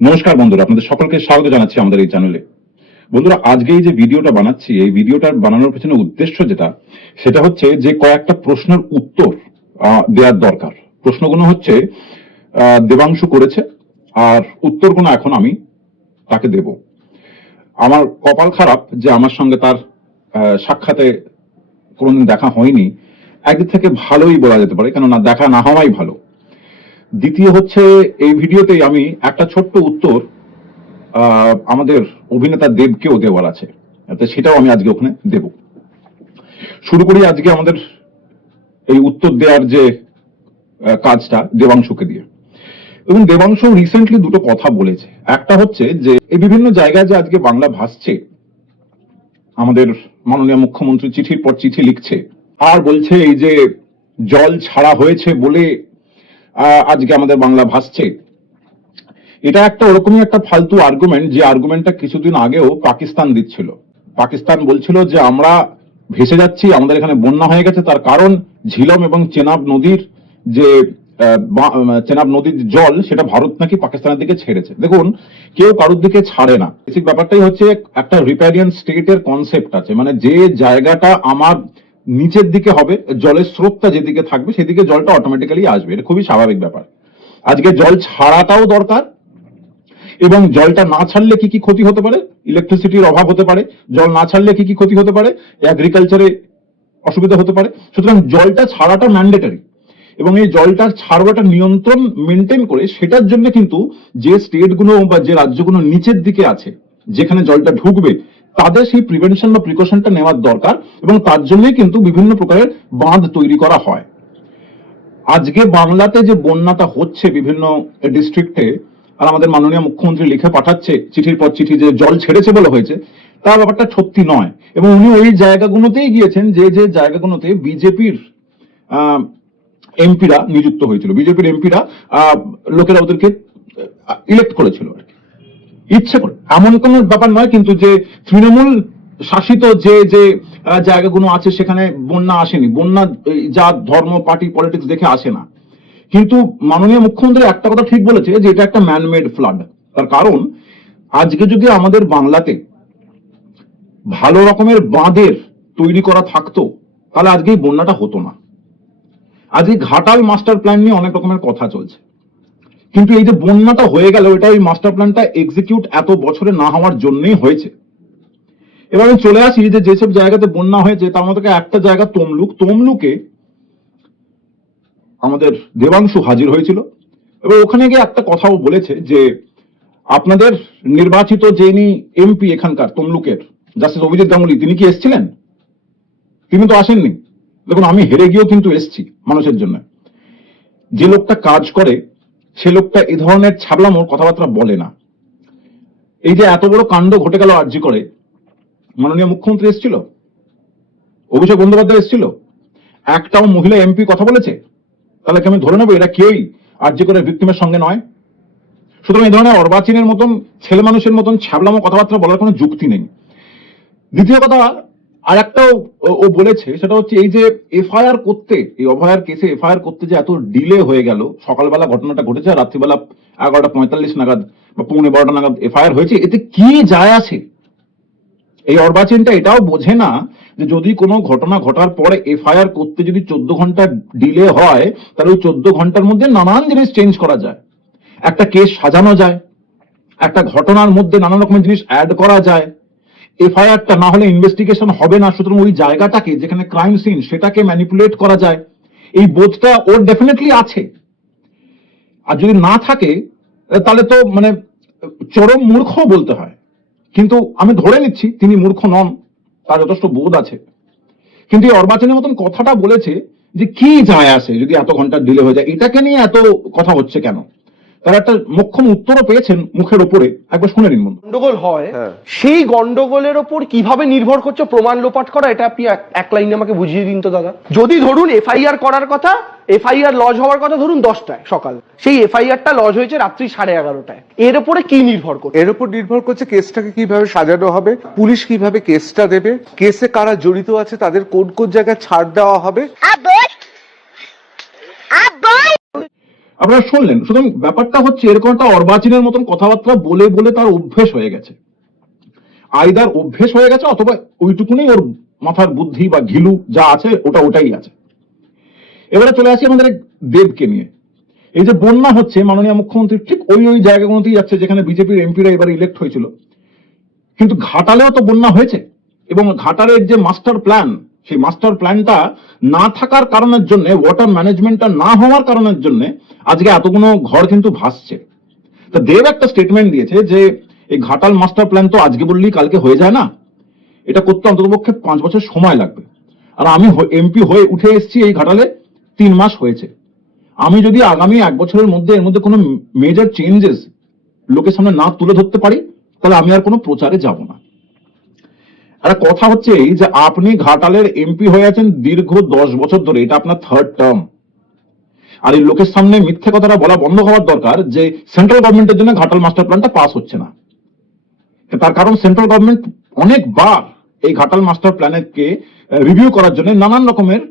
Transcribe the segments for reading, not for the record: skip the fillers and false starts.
নমস্কার বন্ধুরা, আপনাদের সকলকে স্বাগত জানাচ্ছি আমাদের এই চ্যানেলে। বন্ধুরা, আজকে এই যে ভিডিওটা বানাচ্ছি, এই ভিডিওটা বানানোর পেছনে উদ্দেশ্য সেটা হচ্ছে যে কয়েকটা প্রশ্নের উত্তর দেওয়ার দরকার। প্রশ্নগুলো হচ্ছে দেবাংশু করেছে, আর উত্তরগুলো এখন আমি তাকে দেব। আমার কপাল খারাপ যে আমার সঙ্গে তার সাক্ষাতে কোনোদিন দেখা হয়নি। একদিক থেকে ভালোই বলা যেতে পারে, কেননা দেখা না হওয়াই ভালো। দ্বিতীয় হচ্ছে, এই ভিডিওতেই আমি একটা ছোট্ট উত্তর আমাদের অভিনেতা দেবকেও দেওয়ার আছে, সেটাও আমি আজকে ওখানে দেব। শুরু করি আজকে আমাদের এই উত্তর দেওয়ার যে কাজটা দেবাংশুকে দিয়ে। এবং দেবাংশু রিসেন্টলি দুটো কথা বলেছে। একটা হচ্ছে যে এই বিভিন্ন জায়গায় যে আজকে বাংলা ভাসছে, আমাদের মাননীয় মুখ্যমন্ত্রী চিঠির পর চিঠি লিখছে আর বলছে এই যে জল ছাড়া হয়েছে বলে আজকে আমাদের বাংলা ভাসছে। এটা একটা ওরকমই একটা ফালতু আর্গুমেন্ট, যে আর্গুমেন্টটা কিছুদিন আগেও পাকিস্তান দিচ্ছিল। পাকিস্তান বলছিল যে আমরা ভেসে যাচ্ছি, আমাদের এখানে বন্যা হয়ে গেছে, তার কারণ ঝিলম এবং চেনাব নদীর যে চেনাব নদীর জল সেটা ভারত নাকি পাকিস্তানের দিকে ছেড়েছে। দেখুন, কেউ কারোর দিকে ছাড়ে না। বেসিক ব্যাপারটাই হচ্ছে একটা রিপ্যারিয়ান স্টেটের কনসেপ্ট আছে, মানে যে জায়গাটা আমার নিচের দিকে হবে, জলের স্রোতটা যেদিকে থাকবে সেদিকে জলটা অটোমেটিক্যালি আসবে। এটা খুবই স্বাভাবিক ব্যাপার। আজকে জল ছাড়াটাও দরকার, এবং জলটা না ছাড়লে কি কি ক্ষতি হতে পারে। ইলেকট্রিসিটির অভাব হতে পারে, জল না ছাড়লে কি কি ক্ষতি হতে পারে, এগ্রিকালচারে অসুবিধা হতে পারে। সুতরাং জলটা ছাড়াটা ম্যান্ডেটরি, এবং এই জলটা ছাড়াটা নিয়ন্ত্রণ মেনটেন করে সেটার জন্য কিন্তু যে স্টেটগুলো বা যে রাজ্যগুলো নিচের দিকে আছে, যেখানে জলটা ঢুকবে, তাদের সেই প্রিভেনশন বা প্রিকশনটা নেওয়ার দরকার, এবং তার জন্যই কিন্তু বিভিন্ন প্রকারের বাঁধ তৈরি করা হয়। আজকে বাংলাতে যে বন্যাটা হচ্ছে বিভিন্ন ডিস্ট্রিক্টে, আর আমাদের মাননীয় মুখ্যমন্ত্রী লিখে পাঠাচ্ছে চিঠির পর চিঠি যে জল ছেড়েছে বলে হয়েছে, তার ব্যাপারটা সত্যি নয়। এবং উনি ওই জায়গাগুলোতেই গিয়েছেন যে যে জায়গাগুলোতে বিজেপির এমপিরা নিযুক্ত হয়েছিল, বিজেপির এমপিরা লোকেরা ওদেরকে ইলেক্ট করেছিল আর কি, ইচ্ছে করে। এমন কোন ব্যাপার নয় কিন্তু যে তৃণমূল শাসিত যে যে জায়গাগুলো আছে সেখানে বন্যা আসেনি। বন্যা যা ধর্ম পার্টি পলিটিক্স দেখে আসে না। কিন্তু মাননীয় মুখ্যমন্ত্রী একটা কথা ঠিক বলেছে যে এটা একটা ম্যানমেড ফ্লাড। তার কারণ আজকে যদি আমাদের বাংলাতে ভালো রকমের বাঁধের তৈরি করা থাকতো, তাহলে আজকে এই বন্যাটা হতো না। আজকে ঘাটাল মাস্টার প্ল্যান নিয়ে অনেক রকমের কথা চলছে, কিন্তু এই যে বন্যাটা হয়ে গেল, এটা ওই মাস্টার প্ল্যানটা এক্সিকিউট এত বছরে না হওয়ার জন্যই হয়েছে। এবার আমি চলে আসি যে যেসব জায়গাতে বন্যা হয়েছে, তার মধ্যে একটা জায়গা তমলুক। তমলুকে আমাদের দেবাংশু হাজির হয়েছিল, এবং ওখানে গিয়ে একটা কথাও বলেছে যে আপনাদের নির্বাচিত যিনি এমপি এখানকার তমলুকের, জাস্টিস অভিজিৎ গাঙ্গুলি, তিনি কি এসেছিলেন? তিনি তো আসেননি। দেখুন, আমি হেরে গিয়েও কিন্তু এসছি মানুষের জন্য। যে লোকটা কাজ করে সে লোকটা এই ধরনের ছাবলামোর কথাবার্তা বলে না। এই যে এত বড় কাণ্ড ঘটে গেল আরজি করে, মাননীয় মুখ্যমন্ত্রী এসেছিল, অভিষেক বন্দ্যোপাধ্যায় এসেছিল, একটাও মহিলা এমপি কথা বলেছে? তাহলে কি আমি ধরে নেবো এরা কেউই আরজি করে ভিক্টিমের সঙ্গে নয়? সুতরাং এই ধরনের অর্বাচীনের মতন ছেলে মানুষের মতন ছ্যাবলামো কথাবার্তা বলার কোনো যুক্তি নেই। দ্বিতীয় কথা, আর একটাও ও বলেছে, সেটা হচ্ছে এই যে এফআইআর করতে, এই অভয়ার কেসে এফআইআর করতে যে এত ডিলে হয়ে গেল। সকালবেলা ঘটনাটা ঘটেছে, রাত্রিবেলা 11:45 নাগাদ বা 11:45 নাগাদ এফআইআর হয়েছে, এতে কি যায় আসে? এই অর্বাচীনটা এটাও বোঝে না যে যদি কোনো ঘটনা ঘটার পরে এফআইআর করতে যদি 14 ঘন্টা ডিলে হয়, তাহলে ওই 14 ঘন্টার মধ্যে নানান জিনিস চেঞ্জ করা যায়, একটা কেস সাজানো যায়, একটা ঘটনার মধ্যে নানা রকমের জিনিস অ্যাড করা যায়। এফআইআরটা না হলে ইনভেস্টিগেশন হবে না। সুতরাং ওই জায়গাটাকে, যেখানে ক্রাইম সিন, সেটাকে ম্যানিপুলেট করা যায়। এই বোধটা ওর ডেফিনেটলি আছে। আর যদি না থাকে তাহলে তো মানে চরম মূর্খ বলতে হয়। কিন্তু আমি ধরে নিচ্ছি তিনি মূর্খ নন, তার যথেষ্ট বোধ আছে। কিন্তু এই অর্বাচনের মতন কথাটা বলেছে যে কি যায় আসে যদি এত ঘন্টা ডিলে হয়ে যায়, এটাকে নিয়ে এত কথা হচ্ছে কেন? তার একটা মোক্ষম উত্তরও পেয়েছেন মুখের উপরে, একবার শুনে নিন। গন্ডগোল হয়, সেই গন্ডগোলের ওপর কিভাবে নির্ভর করছে প্রমাণ লোপাট করা, এটা আপনি এক লাইনে আমাকে বুঝিয়ে দিন তো দাদা। যদি ধরুন এফআইআর করার কথা, এফআইআর লজ হওয়ার কথা ধরুন 10টায় সকাল, সেই এফআইআরটা লজ হয়েছে রাত্রি 11:30টায়, এর উপরে কি নির্ভর করছে? এর উপর নির্ভর করছে কেসটাকে কিভাবে সাজানো হবে, পুলিশ কিভাবে কেসটা দেবে, কেসে কারা জড়িত আছে তাদের কোন কোন জায়গায় ছাড় দেওয়া হবে। আপনারা শুনলেন। সুতরাং ব্যাপারটা হচ্ছে এরকম একটা অর্বাচীনের মতন কথাবার্তা বলে বলে তার অভ্যেস হয়ে গেছে, আইদার অভ্যেস হয়ে গেছে অথবা ওইটুকুনি ওর মাথার বুদ্ধি বা ঘিলু যা আছে ওটাই আছে। এবারে চলে আসি আমাদের দেবকে নিয়ে। এই যে বন্যা হচ্ছে, মাননীয় মুখ্যমন্ত্রী ঠিক ওই জায়গাগুলোতেই যাচ্ছে যেখানে বিজেপির এমপিরা এবার ইলেক্ট হয়েছিল, কিন্তু ঘাটালেও তো বন্যা হয়েছে এবং ঘাটালের যে মাস্টার প্ল্যান, সেই মাস্টার প্ল্যানটা না থাকার কারণের জন্য, ওয়াটার ম্যানেজমেন্টটা না হওয়ার কারণের জন্য আজকে এতগুলো ঘর কিন্তু ভাসছে। তা দেব একটা স্টেটমেন্ট দিয়েছে যে এই ঘাটাল মাস্টার প্ল্যান তো আজকে বললেই কালকে হয়ে যায় না, এটা করতে অন্ততপক্ষে 5 বছর সময় লাগবে। আর আমি এমপি হয়ে উঠে এসেছি এই ঘাটালে 3 মাস হয়েছে। আমি যদি আগামী 1 বছরের মধ্যে এর মধ্যে কোনো মেজর চেঞ্জেস লোকের সামনে না তুলে ধরতে পারি, তাহলে আমি আর কোনো প্রচারে যাব না। আর কথা হচ্ছে এই যে আপনি ঘাটালের এমপি হয়ে আছেন দীর্ঘ 10 বছর ধরে, এটা আপনার 3rd টার্ম। আর এই লোকের সামনে মিথ্যে কথাটা বলা বন্ধ হওয়ার দরকার যে সেন্ট্রাল গভর্নমেন্টের জন্য ঘাটাল মাস্টার প্ল্যানটা পাস হচ্ছে না। তার কারণ সেন্ট্রাল গভর্নমেন্ট অনেকবার এই ঘাটাল মাস্টার প্ল্যানকে রিভিউ করার জন্য নানান রকমের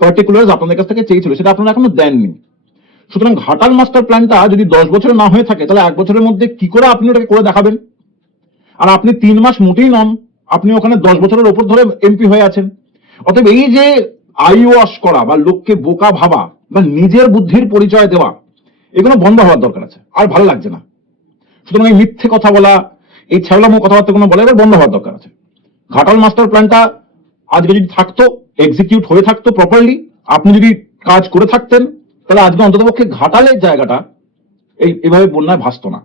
পার্টিকুলার্স আপনাদের কাছ থেকে চেয়েছিল, সেটা আপনারা এখনো দেননি। সুতরাং ঘাটাল মাস্টার প্ল্যানটা যদি 10 বছরে না হয়ে থাকে, তাহলে 1 বছরের মধ্যে কি করে আপনি ওটাকে করে দেখাবেন? আর আপনি 3 মাস মোটেই নন, আপনি ওখানে 10 বছরের ওপর ধরে এমপি হয়ে আছেন। অতএব এই যে আই ওয়াশ করা বা লোককে বোকা ভাবা বা নিজের বুদ্ধির পরিচয় দেওয়া, এগুলো বন্ধ হওয়ার দরকার আছে। আর ভালো লাগছে না। সুতরাং এই মিথ্যে কথা বলা, এই ছ্যাবলামো কথাবার্তা কোনো বলা এবার বন্ধ হওয়ার দরকার আছে। ঘাটাল মাস্টার প্ল্যানটা আজকে যদি থাকতো, এক্সিকিউট হয়ে থাকতো প্রপারলি, আপনি যদি কাজ করে থাকতেন, তাহলে আজকে অন্ততপক্ষে ঘাটালের জায়গাটা এইভাবে বন্যায় ভাসতো না।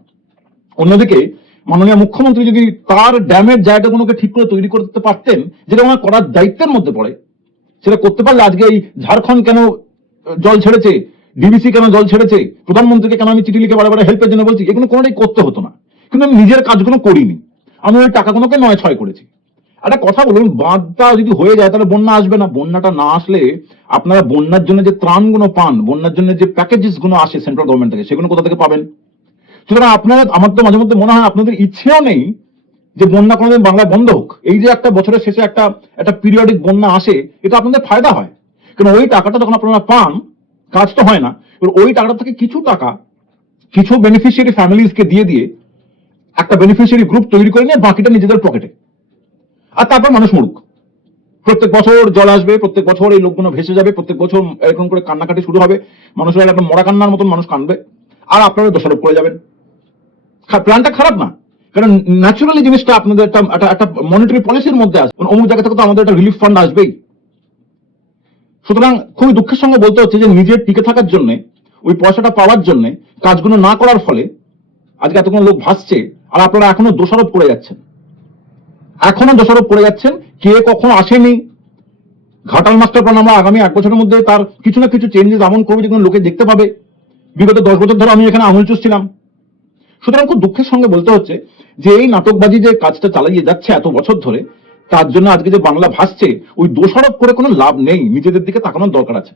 অন্যদিকে মাননীয় মুখ্যমন্ত্রী যদি তার ড্যামের জায়গাগুলোকে ঠিক করে তৈরি করতে পারতেন, যেটা ওনার করার দায়িত্বের মধ্যে পড়ে, সেটা করতে পারলে আজকে এই ঝাড়খণ্ড কেন জল ছেড়েছে, ডিবিসি কেন জল ছেড়েছে, প্রধানমন্ত্রীকে কেন আমি চিঠি লিখে বারে হেল্পের জন্য বলছি, এগুলো কোনোটাই করতে হতো না। কিন্তু আমি নিজের কাজগুলো করিনি, আমি ওই টাকাগুলোকে 9-6 করেছি। একটা কথা বলুন, বাঁধটা যদি হয়ে যায় তাহলে বন্যা আসবে না। বন্যাটা না আসলে আপনারা বন্যার জন্য যে ত্রাণগুলো পান, বন্যার জন্য যে প্যাকেজেস গুলো আসে সেন্ট্রাল গভর্নমেন্ট থেকে, সেগুলো কোথা থেকে পাবেন? সুতরাং আপনারা, আমার তো মাঝে মধ্যে মনে হয় আপনাদের ইচ্ছেও নেই যে বন্যা কোনোদিন বাংলায় বন্ধ হোক। এই যে একটা বছরের শেষে একটা পিরিয়ডিক বন্যা আসে, এটা আপনাদের ফায়দা হয়, কারণ ওই টাকাটা যখন আপনারা পান, কাজ তো হয় না, ওই টাকাটা থেকে কিছু টাকা কিছু বেনিফিশিয়ারি ফ্যামিলিজকে দিয়ে একটা বেনিফিশিয়ারি গ্রুপ তৈরি করে নিয়ে বাকিটা নিজেদের পকেটে, আর তারপর মানুষ মরুক। প্রত্যেক বছর জল আসবে, প্রত্যেক বছর এই লোকগুলো ভেসে যাবে, প্রত্যেক বছর এরকম করে কান্নাকাটি শুরু হবে, মানুষের একটা মরা কান্নার মতন মানুষ কাঁদবে, আর আপনারা দোষারোপ করে যাবেন। প্ল্যানটা খারাপ না, কারণ ন্যাচুরালি জিনিসটা আপনাদের একটা মনিটারি পলিসির মধ্যে আছে, অমুক জায়গা থেকে তো আমাদের একটা রিলিফ ফান্ড আসবেই। সুতরাং খুবই দুঃখের সঙ্গে বলতে হচ্ছে যে নিজের টিকে থাকার জন্য, ওই পয়সাটা পাওয়ার জন্য কাজগুলো না করার ফলে আজকে এতগুলো লোক ভাসছে, আর আপনারা এখনো দোষারোপ করে যাচ্ছেন, কে কখন আসেনি। ঘাটাল মাস্টার প্ল্যান আমরা আগামী 1 বছরের মধ্যে তার কিছু না কিছু চেঞ্জেস এমন করবো যেগুলো লোকে দেখতে পাবে। বিগত 10 বছর ধরে আমি এখানে আঙুল চুষছিলাম। সুতরাং খুব দুঃখের সঙ্গে বলতে হচ্ছে যে এই নাটকবাজি যে কাজটা চালিয়ে যাচ্ছে এত বছর ধরে, তার জন্য আজকে যে বাংলা ভাসছে, ওই দোষারোপ করে কোনো লাভ নেই, নিজেদের দিকে তাকানোর দরকার আছে।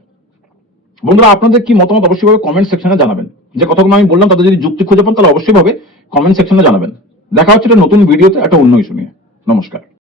বন্ধুরা, আপনাদের কি মতামত অবশ্যই ভাবে কমেন্ট সেকশনে জানাবেন। যে কথাগুলো আমি বললাম তাদের যদি যুক্তি খুঁজে পান, তাহলে অবশ্যই ভাবে কমেন্ট সেকশনে জানাবেন। দেখা হচ্ছে একটা নতুন ভিডিওতে একটা অন্য ইস্যু নিয়ে। নমস্কার।